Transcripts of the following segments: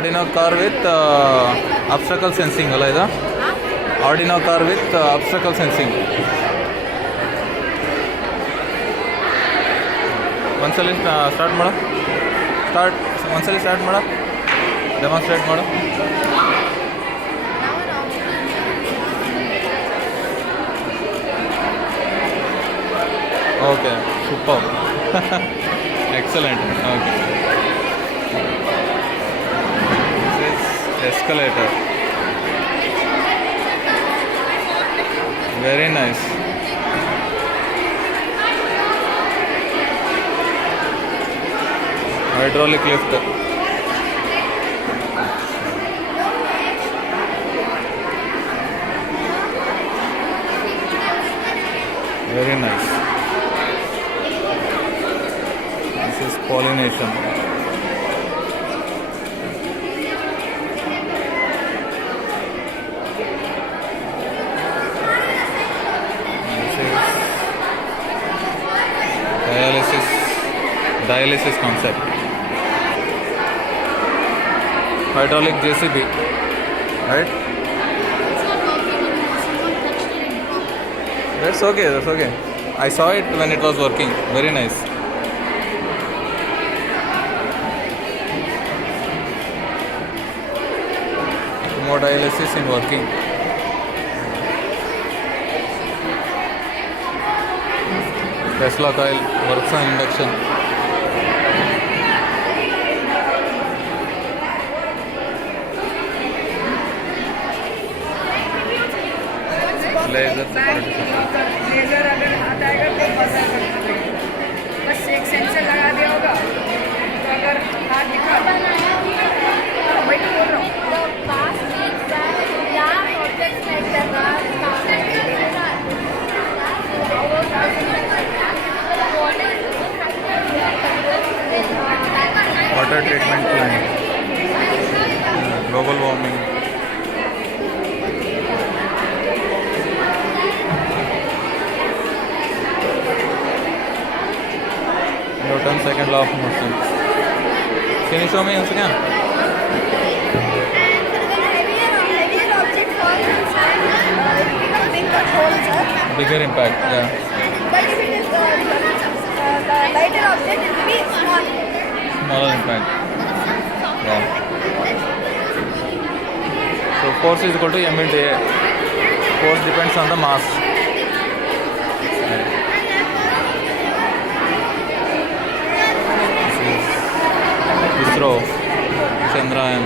Arduino car with obstacle sensing ಅಲ್ಲ ಇದು Arduino car with obstacle sensing. ಒಂದ್ಸಲಿ start ಮಾಡು. ಒಂದ್ಸಲಿ ಸ್ಟಾರ್ಟ್ ಮಾಡು, ಡೆಮಾನ್ಸ್ಟ್ರೇಟ್ ಮಾಡು. Okay, super. Excellent. Okay, this is escalator. Very nice. hydraulic lift. Very nice. This is pollination. This is dialysis concept. Hydraulic JCB, right? That's okay, that's okay. I saw it when it was working. Very nice. Hemodialysis in working. Tesla coil works on induction. लेजर अगर हाथ आएगा तो बस एक sensor लगा दिया होगा तो अगर हाथ दिखा वही तो बोल रहा हूँ. Water treatment plant, global warming. Newton's second law of motion. Can you show me once again? Bigger impact, yeah. But if it is lighter object, it will be small. Smaller impact. Yeah. So force is equal to m into a. Force depends on the mass. ISRO, Chandrayaan.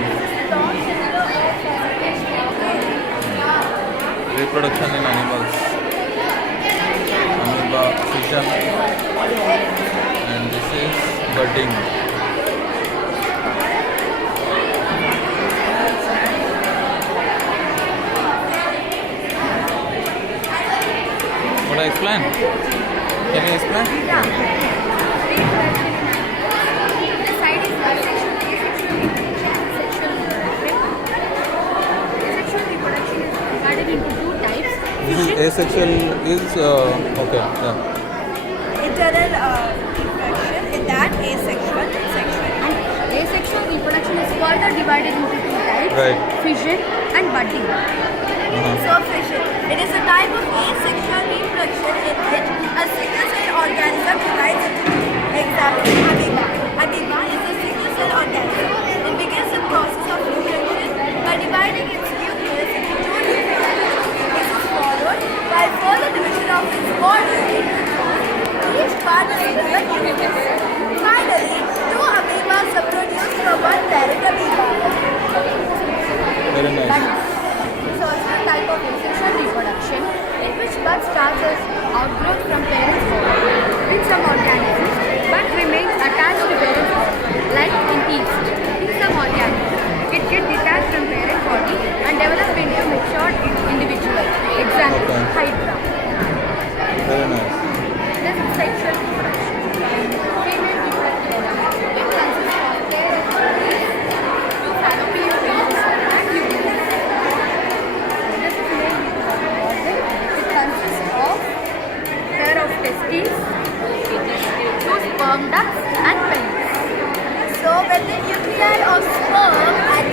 Reproduction in animals. Amoeba, fission, and this is budding. What I explain? Can you explain? This is asexual is okay. Yeah. Internal reproduction in that asexual section. And asexual reproduction is further divided into two types: Right. fission and budding. So fission, it is a type of asexual reproduction in which a single-cell organism divides into two. Example: amoeba. Amoeba is a single-cell organism. It begins the process of reproduction by dividing its nucleus into two nuclei. This is followed by further division of its body. Each part is another nucleus. Finally, two amoebas are produced from one parent amoeba. Very nice. This is also a type of asexual reproduction in which bud starts as outgrowth from parent's body in some organisms but remains attached to parent's body, like in yeast. In some organisms, it gets detached from parent body and develop into a mature individual. Example: Hydra. Very nice. This is sexual reproduction. Female reproductive organ. It consists of pair of ovaries, two fallopian tubes, and uterus. This is male reproductive organ. It consists of pair of testes, two sperm ducts, and pelvis. So when the nuclei of sperm and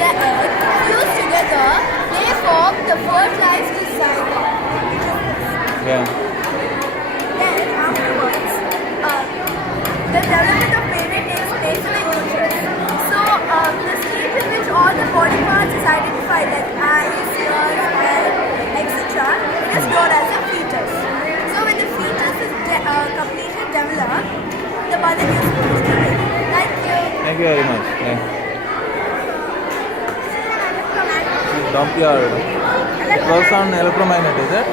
Yeah. Then afterwards, the development of payment takes place in the uterus. So the stage in which all the body parts is identified like eyes, ears, head, etc. is known as a fetus. So when the fetus is completely developed, the mother gives birth to it. Thank you. Thank you very much. Yeah. Dump yard. It was on electromagnet, is it?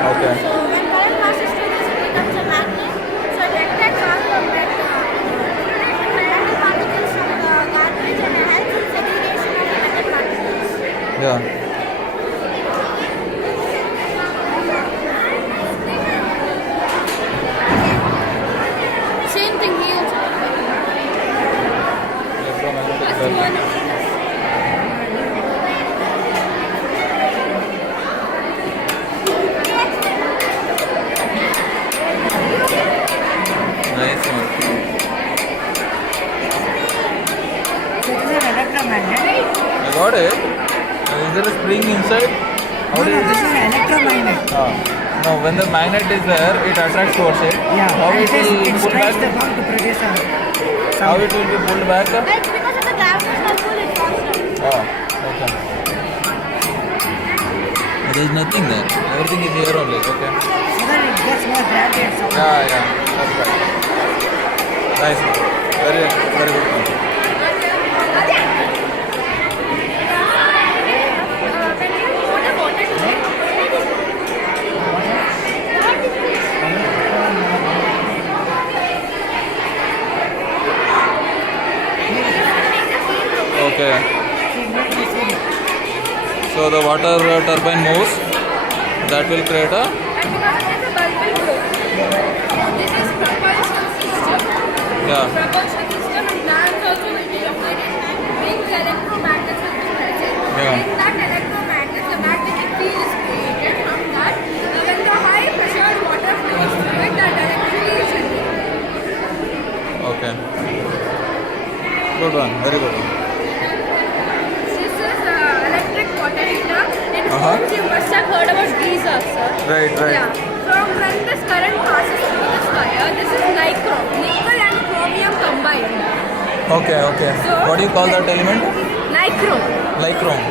Okay. So when current passes through this, it becomes a magnet. So it attracts all the magnetic particles from the garbage and helps in segregation of the metal particles. Yeah. Same thing here. Electromagnetic belt. Nice one. So this is an electromagnet. I got it. Is there a spring inside? How do you This is an electromagnet. No, when the magnet is there, it attracts towards it. Yeah, How and it will it pull back? strikes the ball to produce a How sound. it will be pulled back? It's because of the gravitational pull it falls down. Okay. There is nothing there. Everything is here only. Okay. So that it gets more gravity and sound. Yeah. That's right. Nice one. Very good one. Okay. So the water turbine moves. That will create a This is propulsion system. yeah. Propulsion system and lamps also will be operated and brings electromagnets will be present. Yeah. In that electromagnets, the magnetic field is created from that. When the high pressure water flows through it, that electricity is generated. Okay. Good one. Very good one. This is electric water heater. In Uh-huh. homes, you must have heard about geysers, sir. Right. Yeah. From when this current passes through this wire, this is nickel and chromium combined. Okay. So- What do you call that element? Nichrome. Nichrome.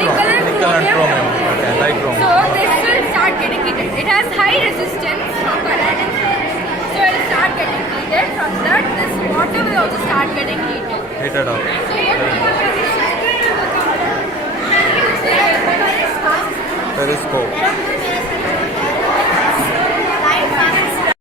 Nickel and chromium. Okay. Nichrome. So this will start getting heated. It has high resistance from current. So it will start getting heated. From that, this water will also start getting heated. Heated up. So what Periscope.